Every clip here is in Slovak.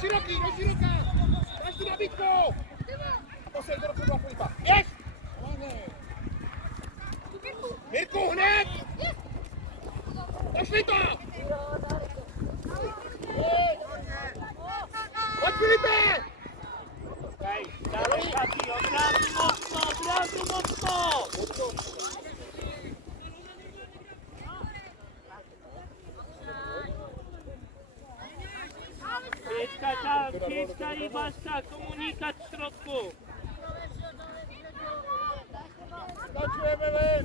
Široký, do široká! Máš tu nabitku! Posej do roku Filipa. Běž! Mirku, hned! Pošli to! Pojď, Filipe! Dávej, Tati, opravdu mocno! Křička i Baška, komunikát v środku. Stačujeme ven!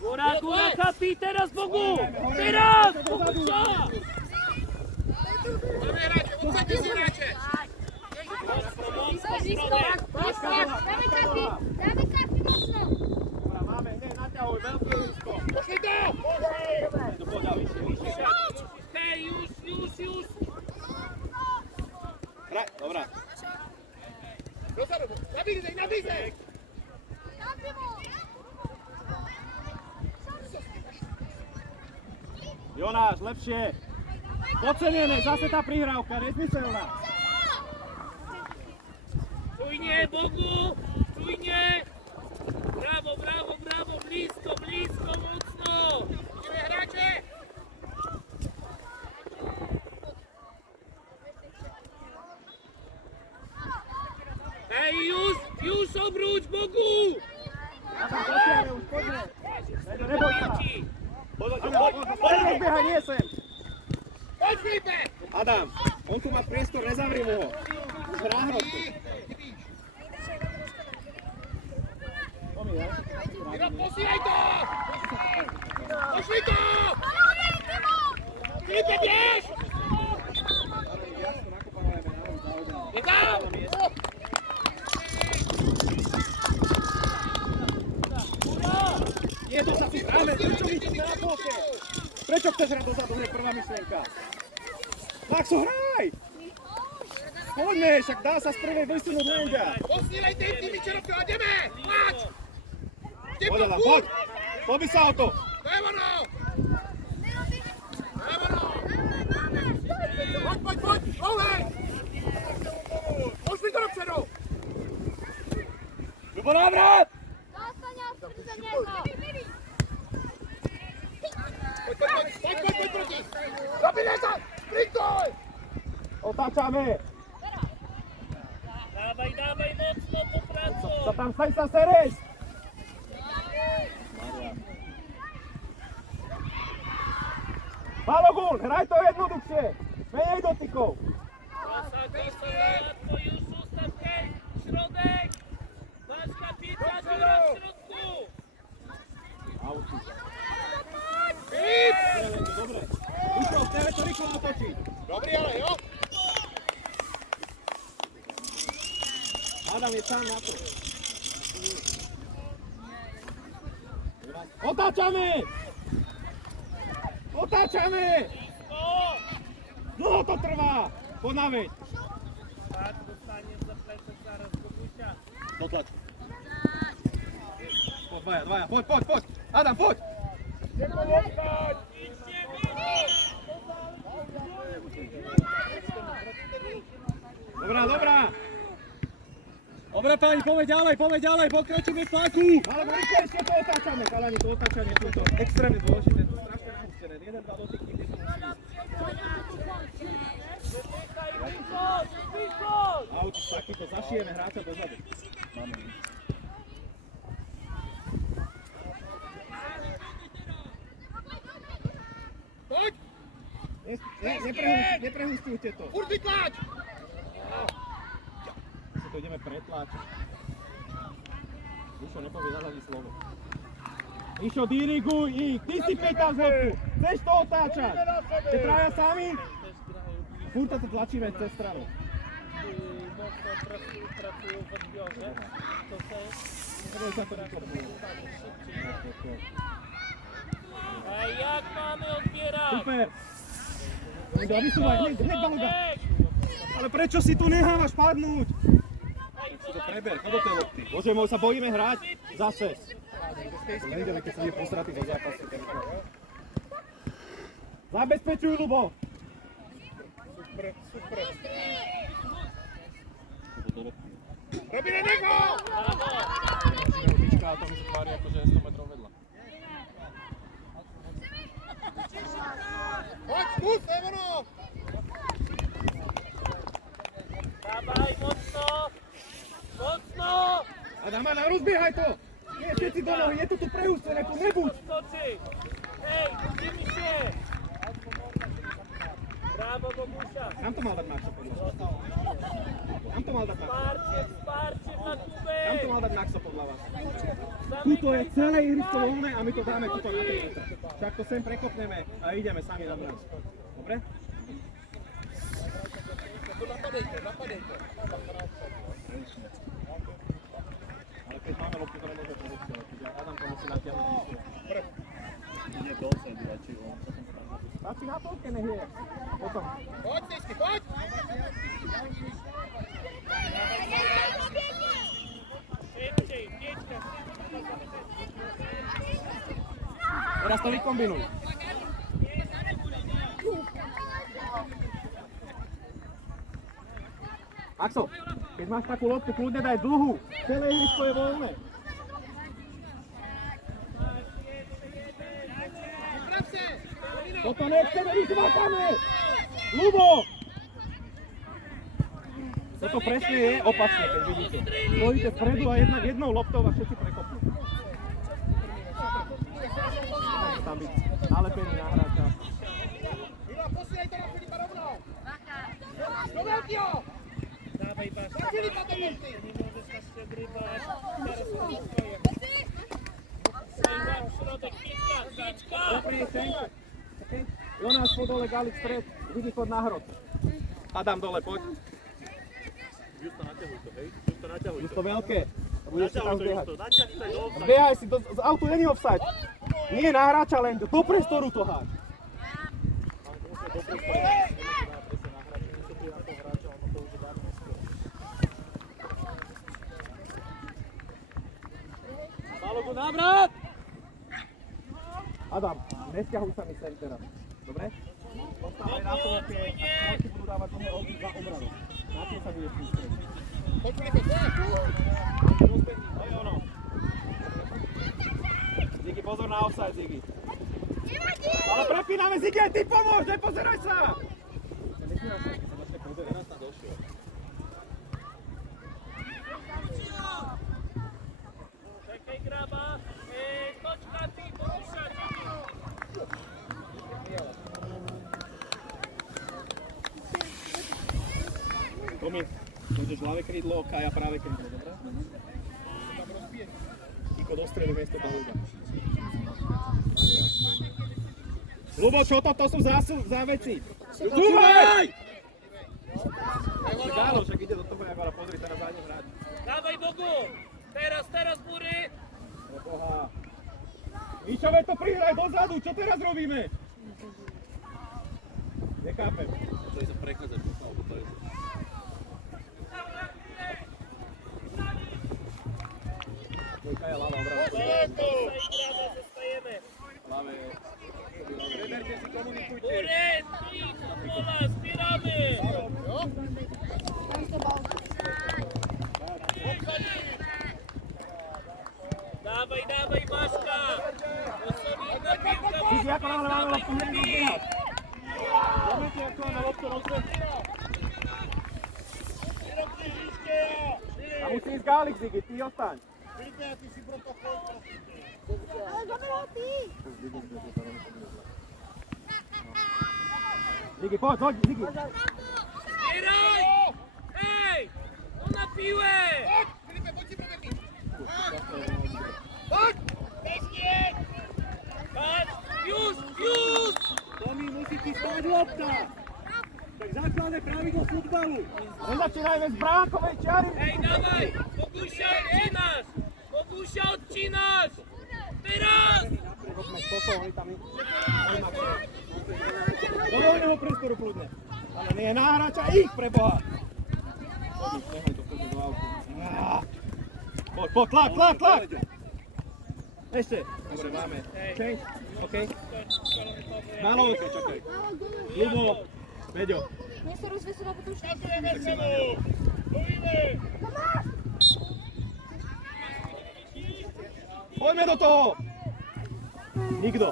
Góra, Kapi, teraz Bogu! Teraz! Bogu, čo? Dáme hráče, odsaďte si hráče! Dáme Kapi mocno! Máme, ne, naťahuj, veľký úzko! Pošli to! Hej, już! Hraj, dobrá. Dozadu, nabízej! Jonáš, lepšie. Podcenené, zase tá prihrávka, nezmyselná. Czujnie, Bogu! Czujnie! Brawo, blisko, mocno! Ideme hráče! Hej, już obróć, Bogu! Poďme, už poďme. Neboj sa. Poď, rozbiehaj, nie sem. Poď, Filipe! Adam, on tu má priestor, nezavri mu ho. Už hrá hrodku. Miro, posílej to! Pošli to! Filipe, běž! Je tam! Nie, to sa tu hráme, prečo vidíš na polke? Prečo chceš hrať dozadu, hneď prvá myšlienka? Maxo, hraj! Poďme, však dá sa z prvej vysunúť Lenďa. Posílejte im tými čerovkou a jdeme! Máč! Poď, Adam, poď! Pobij sa o to! To je ono! Poď! Louhej! Pošli to dopředu! Ľubo, návrat! Poď proti! Zabínej sa! Sprintuj! Otáčame! Dávaj, mocno po prácu! Stań sa sereš! Balogun, hraj to jednoduchšie! Menej dotykov! Kosa, łatwo, już ustaw, hej! Środek! Baśka, Pietra, dziura w środku! Auci. Filip! Dobre. Ušlo, chceme to rýchlo otočiť. Dobrý, ale jo? Adam je sám na to. Otáčame! Dlho to trvá! Poď na veď. Tak, dostaniesz za plecak zaraz, Bogusia. Dotlač. Poď, dvaja, poď! Adam, poď! Dobrá! Dobre páni, poďme ďalej, pokračujeme v tlaku! Alebo rýchlejšie to otáčame, chalani, to otáčanie je to extrémne dôležité, to strašne nahústené, 1-2 dotyky, kde sú musí ísť. Auč, takýto, zašijeme hráča dozadu. Máme. Poď! Neprehustujte to. Furt vytláč! Si to ideme pretláčiť. Išo, nepovieš ani slovo. Išo, diriguj ich! Ty si pýtal zhodku! Chceš to otáčať? Ste traja sami? Furt to tlačíme cez stranu. Mocno pracują w odbiorze, to też... Neboj sa to vykopnúť. A jak mamy odbierać? Super! Vysúvaj, hneď Baloga! Ale prečo si tu nechávaš padnúť? Nech si to preber, chod do tej lopty. Bože môj, sa bojíme hrať? Zase. Nevideli, keď sa nie posratý do zápasu. Zabezpečuj, Ľubo. Super, super. Robí na niego! Tyčka, a to mi sa tvári ako, že je 100 metrov vedľa. Poď, skús, Evono! Dávaj, mocno! Mocno! Adam, rozbiehaj to! Nie, všetci do nohy, je to tu preústené, tu nebuď! Skoči! Hej, drží się! Brawo, Bogusia! Kam to mal dať Maxa podľa vás? Kam to mal dať Maxa? Wsparcie dla Kuby! Kam to mal dať Maxa podľa vás? Tuto je celé ihrisko voľné a my to dáme tuto na tribúce. Však to sem prekopneme a ideme sami na brán. Dobre? Napadejte, napadejte. Ale keď máme loptu, to nemôže pozíciovať, čiže Adam to musí natiahnuť výššie. Ide do odsadu, radšej on sa tam stáva. Stačí na polke, nech je. Potom. Poď, Tyšky, poď! Szybciej, jedźcie! Teraz to vykombinuj. Axo, keď máš takú loptu, kľudne daj dlhú. Celé ihrisko je voľné. Toto nechceme ísť makame! Ľubo! Toto presne je opačne, keď vidíte. Stojíte vpredu a jednou loptou a všetci prekopnú. Môže tam byť nalepený na hráča. Mila, posielaj to na Filipa rovno! Do veľkého! Dawaj, Basia! Na Filipa do veľký! Nie możesz nas przegrywać! Teraz to swoje! Sejma w środek, piczka, piczka! Jonáš, poď dole, Galik stred, vidí chod na hrot. Adam dole, poď. Justo naťahuj to, hej? Justo naťahuj Už to. to veľké. Budeš si tam Naťahuj to, zbiehať. Justo. Naťahuj to do offside. Zbiehaj si, z autu není offside. Nie na hráča len, do priestoru to háč. Balogu návrat! Adam, nesťahuj sa mi sem teraz. Dobre? Postávaj na to, keď si budú dávať dlhé oky za obranu. Na tým sa budeš sústrediť. Poď, Filipe, poď! To je ono. Ziggy, pozor na offside, Ziggy. Ale prepíname, Ziggy, ty pomôž, nepozeraj sa! Nepozeraj sa, keď sa začne pozerať. Teraz tam došiel. Czekaj, graba! Chodź, Kapi, poruszać! Tomi, budeš ľavé krídlo, Kaja práve krídlo, dobré? Iko do stredu miesto Baluga. Ľubo, čo to sú za veci? Dúvaj! Áno, však ide do toho, ale pozri, teraz zájde hrať. Dawaj, Bogu! Teraz, Bury! Boha. Míšové to prihraj dozadu, čo teraz robíme? Nechápem. To je za prekazať, alebo to je... Dvojka je ľava, obrana. Zostajemy! Ľavé. Preberte si, komunikujte. Bury, stoisz do pola, zbieramy! Dawaj, Baśka! Osobita piłka! Ziggy, ako náhle máme loptu, hneď rozbiehať. Poďte, ako máme loptu, rozbiehať. A musí ísť Galik, Ziggy, ty ostaň. Filipe, ty si protokol. Ziggy, poď, Ziggy. Zbieraj! Hej! No na piłę! Poď, Filipe, poď si podetý. Poď! Patrz! Już! Tomi, musí ti stať lopta. Tak základné pravidlo futbalu. Nezačínajme z bránkovej čiary. Hej, dawaj! Bogusia, odcinasz! Teraz! Do voľného priestoru kľudne. Ale nie na hráča ich, preboha. Poď, nehoj to, poď do autu. Poď, tlak. Ešte. Dobre, máme. Change. OK. Málo, OK, čakaj. Ľubo. Peďo. Mne sa rozvesila potom všetko. Poďme do toho. Nikto.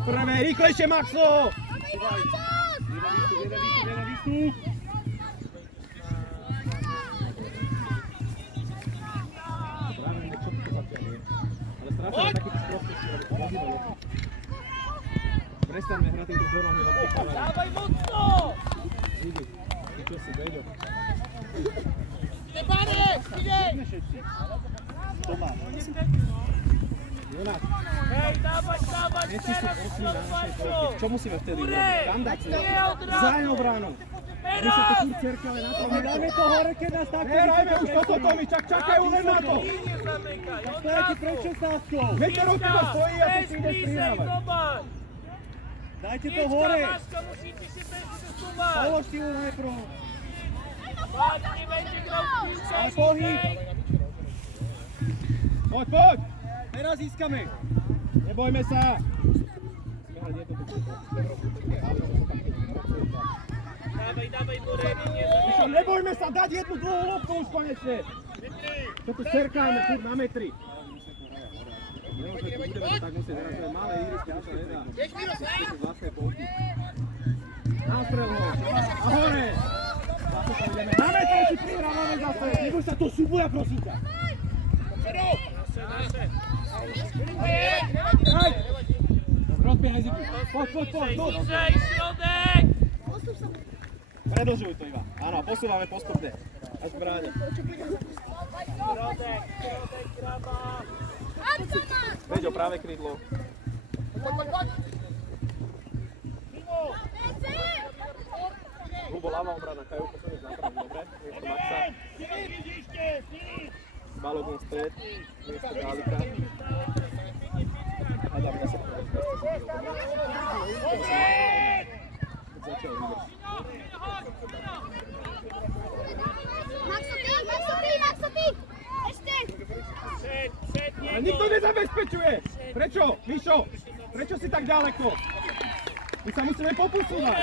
Prvé, rýchlejšie, Maxo. Jeden výstup. Práve čo to zatiaľ je. Ale strašne taký sprostosť, lebo to hodíme. Prestaňme hrať týmto dorohmi odpíkávať. Dávaj mocno! Vidíš, ty čo si, Beďo. Stefane, idej! Jonáš, Hej, dávaj, nechci si teraz prosím na našej Maťo! trojke. Čo musíme vtedy Ure! urobiť? Tam dať Nie od rázu! zájom bránu. My sa to Teraz! furt cerkali na to. Dáme to hore, keď nás takto... Nehrajme už toto, Tomi, čakaj, uver na to. Línie zamykaj, od Stojete rázu! prečo stávkou? Meterov teba stojí a ty si ideš pridávať. Zobač! Dajte to Mička, hore. Máška, musíte si bežite zobač! Položte ju najprv. Máčky, vejte grou kľúče, Ale pohyb. Poď, poď. Teraz získame. Nebojme sa. Dávaj, Boré, línie Čo, nebojme sa dať jednu dlhú loptu už konečne. Čo tu cerkáme, furt na metri. Nemôžeme tu budeme tak musieť, teraz to je malé ihrisko, to sa nedá. To sú vlastné polky. Nastrel ho. A hore. Zase to ideme. Na metri si prihrávame zase. Neboj sa to súboja, prosím ťa. naše. Hej! Rozbiehaj Ziky. Poď. Nižej, środek! Predlžuj to iba. Áno, posúvame postupne. Až bráne. Środek, graba. Veďo, práve krídlo. Hlubo, ľavá obrana, Kajú, posunieš na pravú, dobre? Miesto Maxa. Balogón stred, miesto Gálika. Adam, ja sa povedal. Začal výber. Maxo, ty! Ešte! Przed Ale niego! nikto nezabezpečuje! Prečo? Mišo, prečo si tak ďaleko? My sa musíme poposúvať.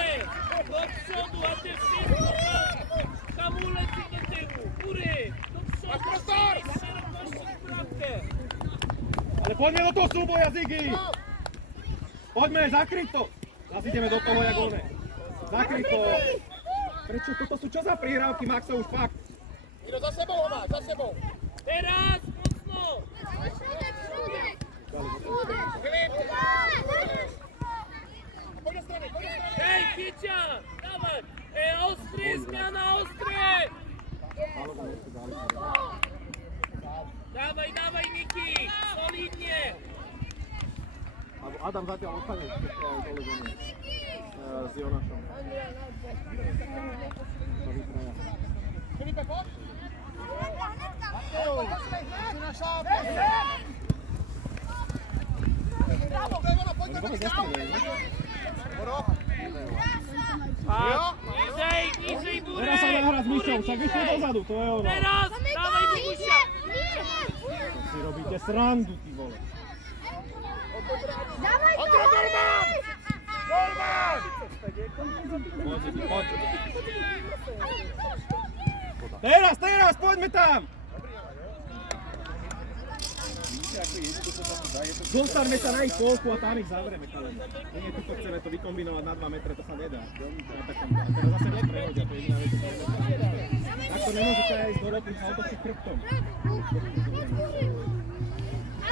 Do przodu, a ty wszystko! Hamulec i do tyłu! Góry! Do przodu! Szerokości w prawkę! Ale poďme do toho súboja, Ziggy! Poďme, zakryť to! Zas ideme do toho, jak one. Zakryť to! Prečo? Toto sú čo za prihrávky, Maxo, už fakt? Miro, za sebou ho máš, za sebou. Teraz! Mocno! Filip! Pojď do strany, pojď do strany. Hej, Picia! Dawaj! Ostry, zmiana ostry! Dawaj, Miki! Solidnie! Alebo Adam zatiaľ ostane dole s Jonášom. Filipe, pojď. Niżej, Burek! Teraz sa nahrá s Mišou, však vyšli dozadu, to je ono. Teraz! Dawaj, Bubusia! Si robíte srandu, ty vole. Dawaj to! Poď. Teraz, poďme tam! Zostaňme sa na ich polku a tam ich zavrieme, chalani. Nie, tuto chceme to vykombinovať na 2 metre, to sa nedá. A teraz zase nás prehodia, to je jediná vec, čo sa nedá. Takto nemôžete aj ísť do rotu, sa otočiť chrbtom.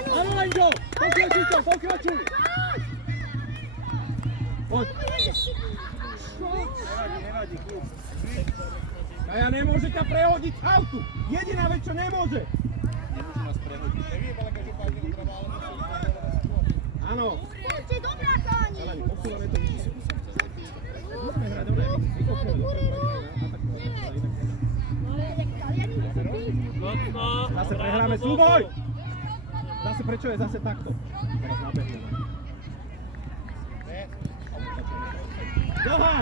Áno, Lenďo! Pokračuj! Poď! Nevadí, klub. Kaja nemôže ťa prehodiť z autu! Jediná vec, čo nemôže! Nemôže nás prehodiť. Áno. Ešte dobrá, Káni! Chalani, posúvame to vyššie. Musíme hrať oné, vykopneme do prvého Mocno! Zase prehráme súboj! Zase prečo je zase takto? Teraz nabehneme. Doha!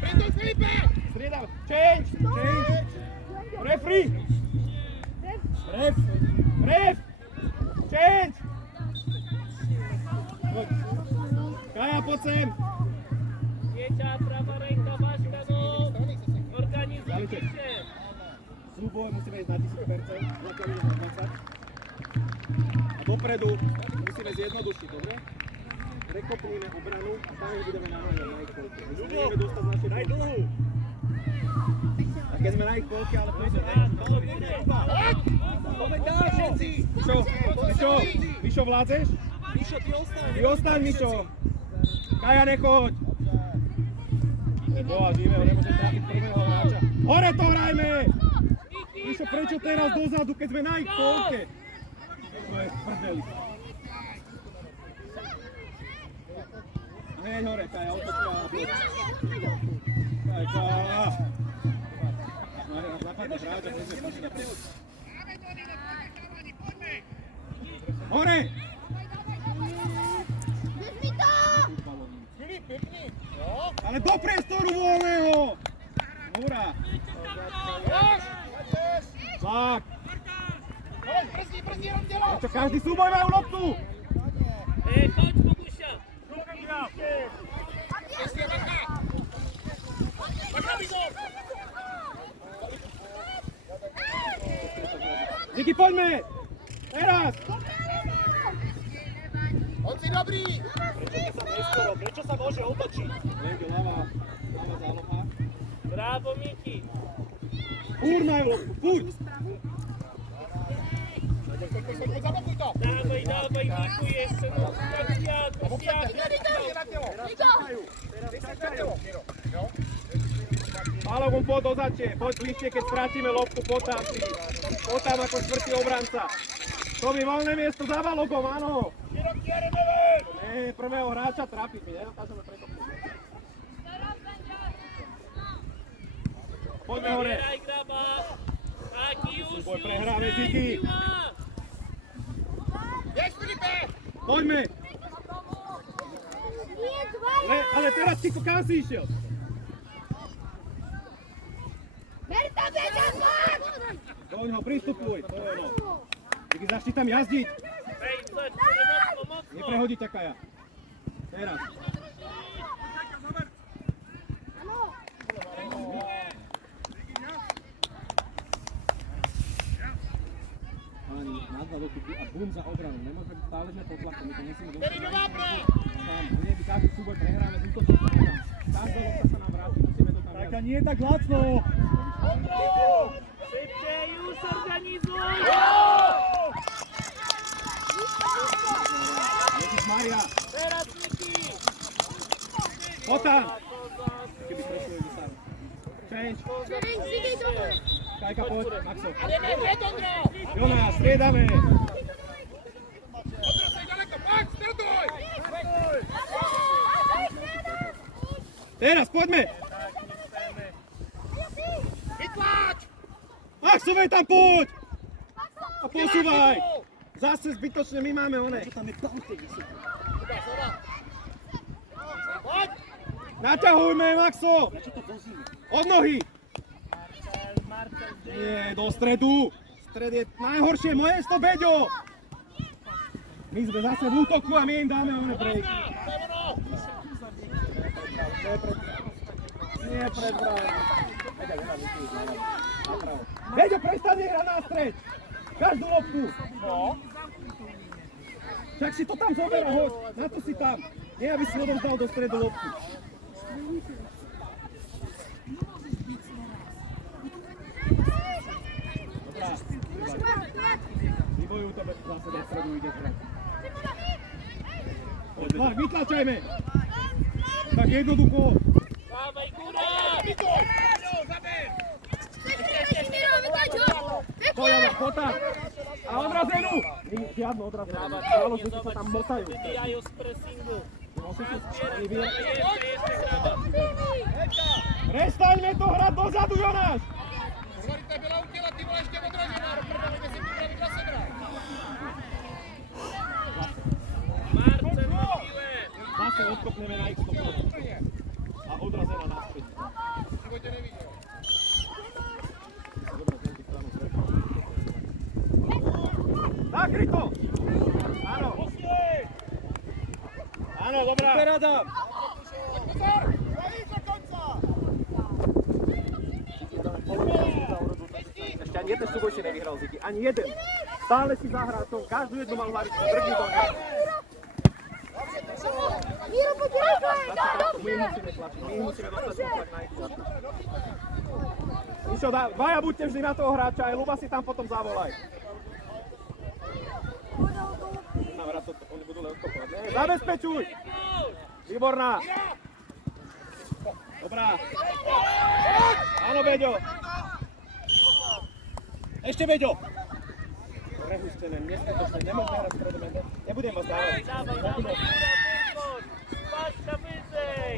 Printuj, Filipe! Striedam! Change! Referee! Ref! Change! Poď. Kaja, poď sem! Dieťa, pravá renka, vážka, no. Organizuj vyššie. Súboj musíme ísť na 1000%, zatiaľ ideš na 20. A dopredu musíme zjednodušiť, dobre? Prekopníme obranu a tam ich budeme naháňať na ich polke. My sa nevieme dostať z našej polky. A keď sme na ich polke, ale pôjde, ne? Poďme dál všetci! Mišo, vládzeš? Mišo, ty ostaň. Ty ostaň, Mišo! Kaja, nechoď! Boha, živého, nemôžem trafiť prvého hráča. Hore to hrajme! Mišo, prečo teraz dozadu, keď sme na ich polke? To je prdeli. Hneď hore, Kaja, otočka. Kajka. Napadne hráča, keď sme prišli na prieľ. Hore! Vezmi to! Filip, pekný. Jo. Ale do priestoru voľného! Hurá! Máš! Tak! Brzdí, jenom dělá. Čo, každý súboj majú loptu! Choď, Boguša. Přesně, Marka. Marka, Bizor. Díky, poďme! Teraz! Honzi, dobrý. Prečo sa môže otočiť? Lenky, ľava záloha. Bravo, Miki. Fúr majú loptu, fúr! Pojď, zablokuj to. Dávej, Miku, ještě, no. Tak já. Balogum, poď do začie, poď bližšie, keď strátime loptu, poď tam si. Poď tam ako štvrtý obranca. To by voľné miesto za Balogom, áno. Nie, prvého hráča trápiť, my nedokážeme prekopnúť. Poďme hore. Zabieraj, Graba. Taký už. Súboj prehráme, Ziggy. Běž, Filipe. Poďme. Nie, dvaja! Ale teraz Čiko, kam si išiel? Berta, beďa, poď! Doň ho, pristupuj, to je ono. Ziggy, začni tam jazdiť. Hej, Zed, mocno. Neprehodí ťa, Kaja. Teraz. Páni, nazva do typu a bum za obranu. Nemôžeme byť stále sme pod tlakom, my to musíme dostať. Tedy do vápna. Nie, my každý súboj prehráme z útočných strán. Každá lopta sa nám vráti, musíme to tam jazdiť. Taká nie je tak lacno. Szybciej, już organizuj. Maria, Teraz, Miki. poď tam. Keby presuje do sám. Change. Čereng, Ziggy, dole! Kajka, poď. Maxo. Ale ne, Ondro. Jonáš, striedame. Ondro, sej daleko, pojď, startuj. Teraz, poďme. Vytlač. Maxovej tam poď. A posúvaj. Zase zbytočne, my máme one. Pojď. Naťahujme, Maxo. Od nohy. Nie, do stredu. Stred je najhoršie miesto, Beďo. My sme zase v útoku a my im dáme one break. Nie pred bránou. Beďo, prestane hrať na stred. Každú loptu. No. Však si to tam zober a hoď. Na to si tam. Nie, aby si odovzdal do stredu loptu. Dobrá. Vybojujú to zase do stredu, ideš hrať. Poď, vytlačajme. Tak jednoducho. Dávej, Gura. Vytoj. Zaber. Poď, ale poď tam. A odrazenú. Žiadnu odrazenú. Málo, že sa tam motajú. Vybijajú z pressingu. Jeszcze, Graba. Prestaňme to hrať dozadu, Jonáš. Zvolite, byla u těla, ty vole ještě odražená. Prdele, si připravit na sebe. Marcel, na chvíle. Zase odkopneme na ich stopu. A odrazená naspäť. V životě neviděl. Dobre, z stranu zrepa. Vydri to! Áno! Áno, dobrá! Super, Adam! Ešte ani jeden súboj si nevyhral, Ziki. Ani jeden. Stále si zahral som. Každú jednu malú hlavičku. Drgni do ňa. Miro, poď rýchle! My musíme tlačiť. My musíme dostať ten tlak na ich. Mišo, dvaja buďte vždy na toho hráča. Aj Luba si tam potom zavolaj. Znamená to, oni budú len odkopovať. Zabezpečuj! Výborná! Dobrá. Áno, Beďo. Ešte Beďo. Prehústené, neskutočné, nemôžeme hrať stredom. Nebudem vás dávať. Paška vyzej!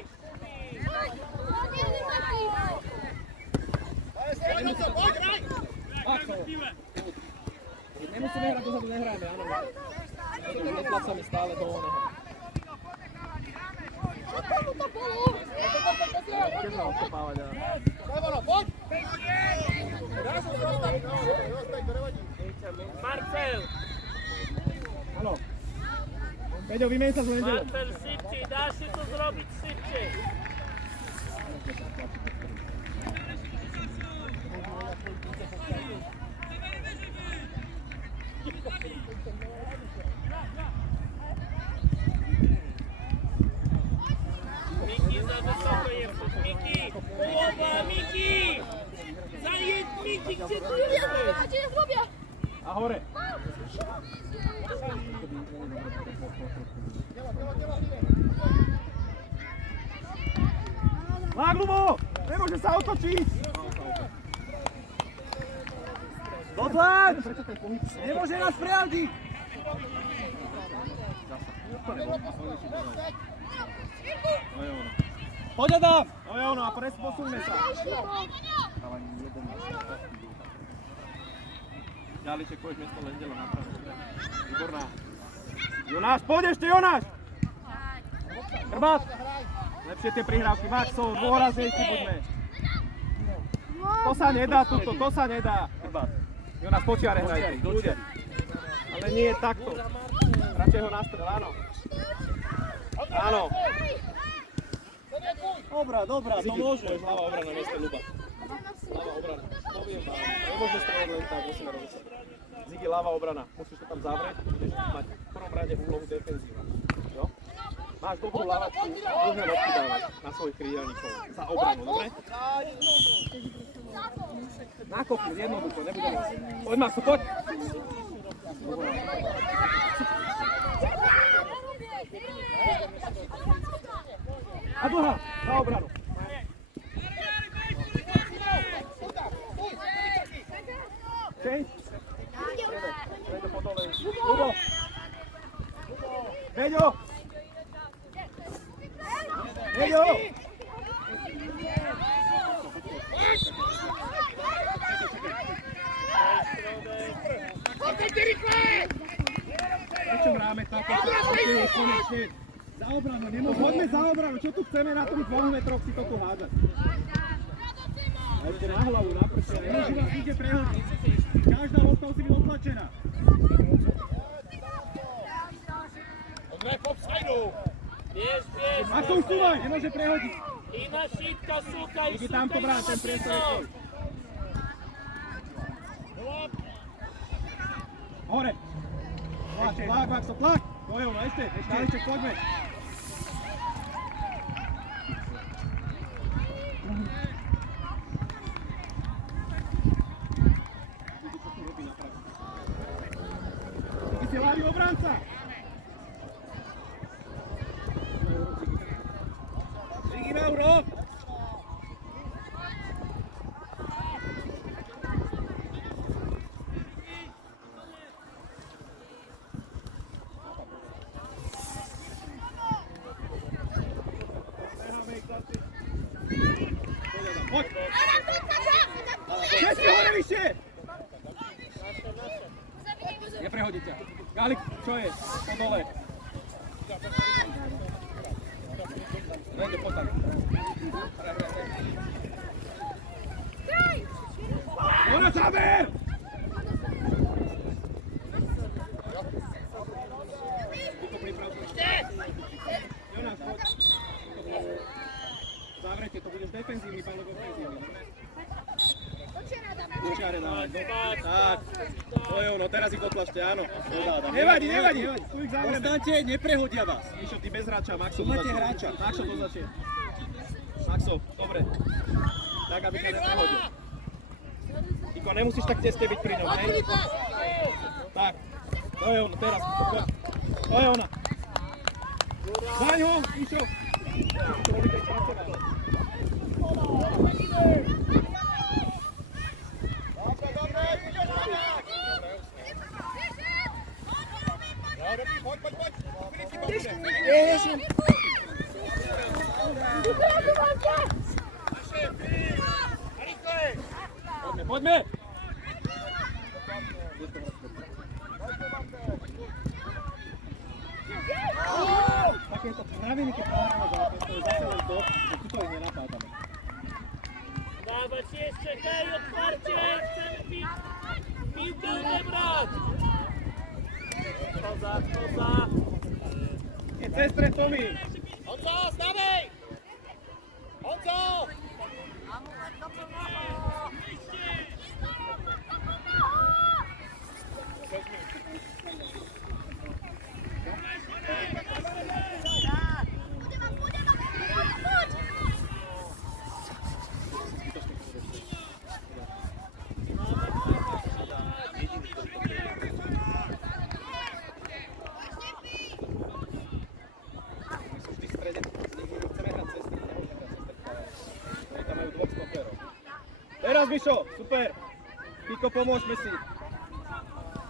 Keď nemusíme hrať dozadu, nehrajme, áno. Netlácame stále do oného. Tiež ma odkopávať, ale... Marcel! Áno. Beďo, vymeň sa s Lendelom. Marcel, sypčej, dáš si to zrobiť sypčej. Miki, za wysoko jesteś, Miki! Połowa, Miki! Zajedź, Miki, gdzie ty jesteś? A hore. Lák, Lubo! Nemôže sa otočiť! Dotlač! Nemôže nás prejavdiť! Poď Adam! No je ono, a posuňme sa. Ďalejšek, pôjdeš miesto Lendela napravo. Výborná. Jonáš, poď ešte, Jonáš! Krbát! Lepšie tie prihrávky, Maxov, dôraznejší buďme. To sa nedá tuto, to sa nedá. Krbát. Jonáš, počiare hrajte, ľudia. Ale nie je takto. Radšej ho nastrel, áno. Áno. Dobrá, to môže. Hlava obrana, miesto Luba. Hlava obrana. Poviem vám, nemôžeme strieľať len tak, musíme rozhodnúť. Ziggy, hlava obrana. Musíš to tam zavrieť, budeš mať v prvom rade úlohu defenzíva. Jo? Máš dobrú lavačku, dlhé lopty dávať na svojich krídelníkov. Za obranu, dobre? Nakopnúť, jednoducho, nebudeme. Poď, Maxo, poď! A dlhá, za obranu. Change. Beďo po dole. Lubo. Beďo. Beďo. Prečo hráme také? Konečne. Za obranu, poďme za obranu. Čo tu chceme na tých 2 metroch si to tu hádzať? A ešte na hlavu, na prsia. Nemôžu vás nikde prehodiť. Každá lopta musí byť otlačená. Bierz, bierz! Ako usúvaj, nemôže prehodiť. I na šitka, súkaj, Díky tam to brán, ten priestor je tvoj. Hore. Tlak, Maxo, tlak. To je ono, ešte. Ďalejček, poďme. Díky si hlavý obranca. Díky na úrok. Poď! Všetci hore vyššie! Neprehodí ťa. Galik, čo je? Po dole. Nejde, poď tam. Ona záber! ono, teraz ich otlačte, áno. Nevadí. Tu ich zavrieme. Ostaňte, neprehodia vás. Mišo, ty bez hráča, Maxo. Tu máte hráča. Maxo to začne. Maxo, dobre. Tak, aby ťa neprehodil. Iko, nemusíš tak tesne byť pri ňom, hej? Tak. To je ono, teraz. To je ona. Zaň ho, Mišo. Poďme! Takéto praviny, keď hráme zápas, to je zase len to, že tuto ich nenapádame. Dávať si ešte, daj otvorte, chceme byť nebrať. Koza. Je cez pred Tomi. Honzo, stavej! Honzo! Teraz, Mišo, super. Kiko, pomôžme si.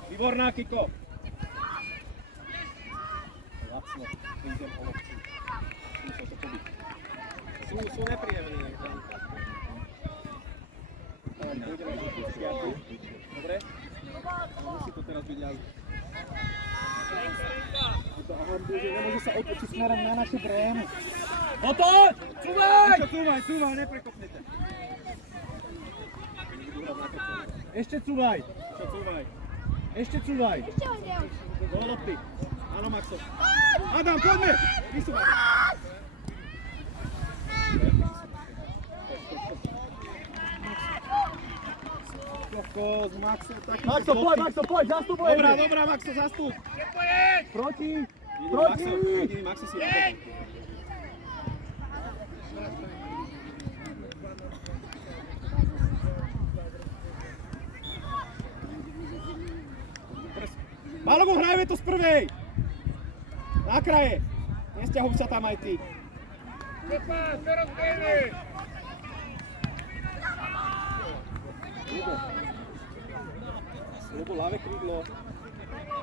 Výborná, Kiko. Lacno, prídem o loptu. Mišo, to pobyť. Sú nepríjemní. Pôjdeme do šťaku. Dobre? Musí to teraz byť jazd. Nemôže sa otočiť smerom na našu brému. Otoč! Cúvaj! Mišo, cúvaj, neprekopnete. Ešte cúvaj. Ešte cúvaj. Do lopty. Áno, Maxo. Adam, poďme! Vysúvaj. Maxo, poď, zastupuj! Dobrá, Maxo, zastup! Proti! Vidí, Maxo si vypadne. Balogu, hrajeme to z prvej! Na kraje! Nesťahuj sa tam aj ty. Lubo, ľavé krídlo.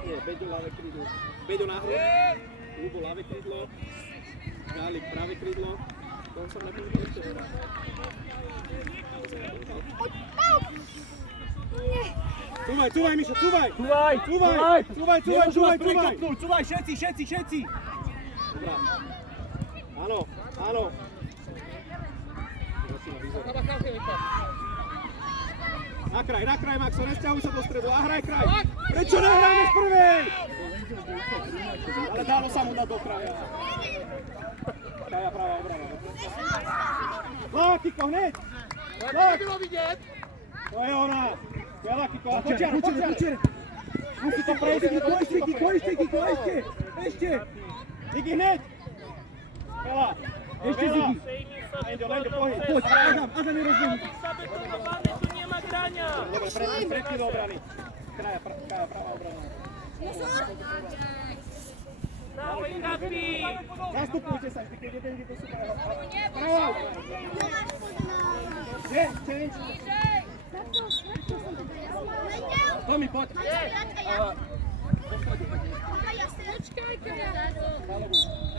Nie, Beďo, ľavé krídlo. Beďo na hru. Lubo, ľavé krídlo. Gálik, pravé krídlo. To som napríklad ešte hra. Cúvaj, Mišo, cúvaj! Cúvaj, všetci! Dobrá. Áno. Na kraj, Maxo, nesťahuj sa do stredu a hraj kraj! Prečo nehráme z prvej? Ale dálo sa mu dať do kraja. Kraja, pravá obrana. Kiko, hneď! Bylo vidět! To je ona! Jela, Kiko, a počiar! Musí to prejsť, Kiko, ešte! Ziggy, hneď! Jela! Ešte Ziggy! Lejde, poď, Adam je rozbehnutý. Zabetonované, tu nemá grania. Dobre, predtým do obrany. Kraja, pravá obrana. Dávaj, kapi! Zastupujte sa, keď jeden ide do super. Pravá! Change! Tomi, poď!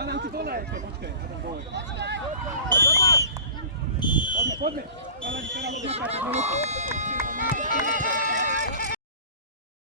Adam, ty dole! Počkaj, Adam, dole. Poďme! Ale teraz odňakáte minútu.